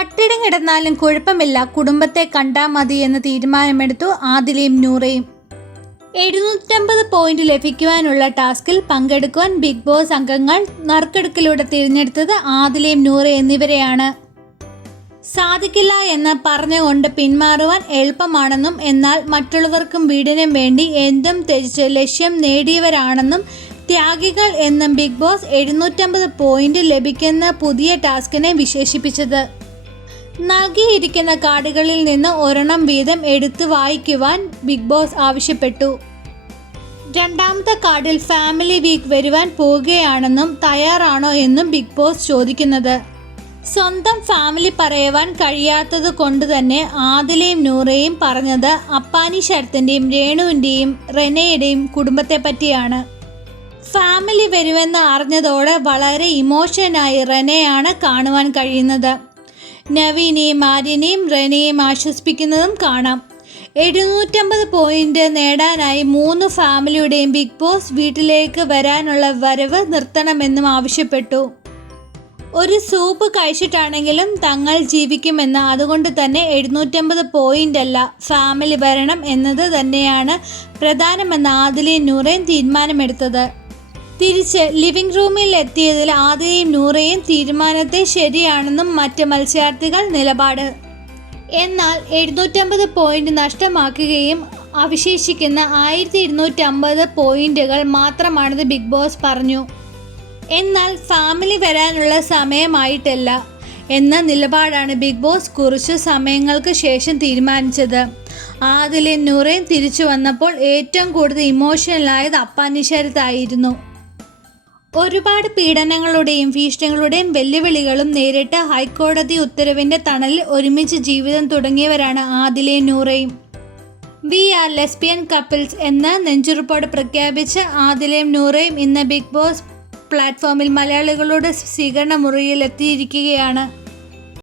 പട്ടിണി കിടന്നാലും കുഴപ്പമില്ല, കുടുംബത്തെ കണ്ടാൽ മതി എന്ന തീരുമാനമെടുത്തു ആദിലയും നൂറയും. 750 പോയിന്റ് ലഭിക്കുവാനുള്ള ടാസ്കിൽ പങ്കെടുക്കുവാൻ ബിഗ് ബോസ് അംഗങ്ങൾ നറുക്കെടുപ്പിലൂടെ തിരഞ്ഞെടുത്തത് ആദിലയും നൂറ എന്നിവരെയാണ്. സാധിക്കില്ല എന്ന് പറഞ്ഞുകൊണ്ട് പിന്മാറുവാൻ എളുപ്പമാണെന്നും എന്നാൽ മറ്റുള്ളവർക്കും വീടിനും വേണ്ടി എന്തും ത്യജിച്ച് ലക്ഷ്യം നേടിയവരാണെന്നും ത്യാഗികൾ എന്നും ബിഗ് ബോസ് 750 പോയിന്റ് ലഭിക്കുന്ന പുതിയ ടാസ്കിനെ വിശേഷിപ്പിച്ചത്. നൽകിയിരിക്കുന്ന കാർഡുകളിൽ നിന്ന് ഒരെണ്ണം വീതം എടുത്തു വായിക്കുവാൻ ബിഗ് ബോസ് ആവശ്യപ്പെട്ടു. രണ്ടാമത്തെ കാർഡിൽ ഫാമിലി വീക്ക് വരുവാൻ പോവുകയാണെന്നും തയ്യാറാണോ എന്നും ബിഗ് ബോസ് ചോദിക്കുന്നത്. സ്വന്തം ഫാമിലി പറയുവാൻ കഴിയാത്തത് കൊണ്ട് തന്നെ ആദിലയും നൂറയും പറഞ്ഞത് അപ്പാനി ശരത്തിൻ്റെയും രേണുവിൻ്റെയും റെനയുടെയും കുടുംബത്തെ പറ്റിയാണ്. ഫാമിലി വരുമെന്ന് അറിഞ്ഞതോടെ വളരെ ഇമോഷനായി റെനയാണ് കാണുവാൻ കഴിയുന്നത്. നവീനെയും ആര്യനെയും റെനയെയും ആശ്വസിപ്പിക്കുന്നതും കാണാം. 750 പോയിന്റ് നേടാനായി 3 ഫാമിലിയുടെയും ബിഗ് ബോസ് വീട്ടിലേക്ക് വരാനുള്ള വരവ് നിർത്തണമെന്നും ആവശ്യപ്പെട്ടു. ഒരു സൂപ്പ് കഴിച്ചിട്ടാണെങ്കിലും തങ്ങൾ ജീവിക്കുമെന്ന്, അതുകൊണ്ട് തന്നെ 750 പോയിന്റ് അല്ല, ഫാമിലി വരണം എന്നത് തന്നെയാണ് പ്രധാനമെന്ന് ആദിലയും നൂറയും തീരുമാനമെടുത്തത്. തിരിച്ച് ലിവിംഗ് റൂമിൽ എത്തിയതിൽ ആദിലയും നൂറയും തീരുമാനത്തെ ശരിയാണെന്നും മറ്റ് മത്സരാർത്ഥികൾ നിലപാട്. എന്നാൽ 750 പോയിന്റ് നഷ്ടമാക്കുകയും അവശേഷിക്കുന്ന 1250 പോയിന്റുകൾ മാത്രമാണെന്ന് ബിഗ് ബോസ് പറഞ്ഞു. എന്നാൽ ഫാമിലി വരാനുള്ള സമയമായിട്ടല്ല എന്ന നിലപാടാണ് ബിഗ് ബോസ് കുറച്ചു സമയങ്ങൾക്ക് ശേഷം തീരുമാനിച്ചത്. ആദിലയും നൂറയും തിരിച്ചു വന്നപ്പോൾ ഏറ്റവും കൂടുതൽ ഇമോഷണലായത് അപ്പാനി ശരത്തായിരുന്നു. ഒരുപാട് പീഡനങ്ങളുടെയും ഭീഷണികളുടെയും വെല്ലുവിളികളും നേരിട്ട് ഹൈക്കോടതി ഉത്തരവിൻ്റെ തണലിൽ ഒരുമിച്ച് ജീവിതം തുടങ്ങിയവരാണ് ആദിലയും നൂറയും. വി ആർ ലെസ്ബിയൻ കപ്പിൾസ് എന്ന നെഞ്ചുറപ്പോടെ പ്രഖ്യാപിച്ച ആദിലയും നൂറയും ഇന്ന് ബിഗ് ബോസ് പ്ലാറ്റ്ഫോമിൽ മലയാളികളുടെ സ്വീകരണ മുറിയിൽ എത്തിയിരിക്കുകയാണ്.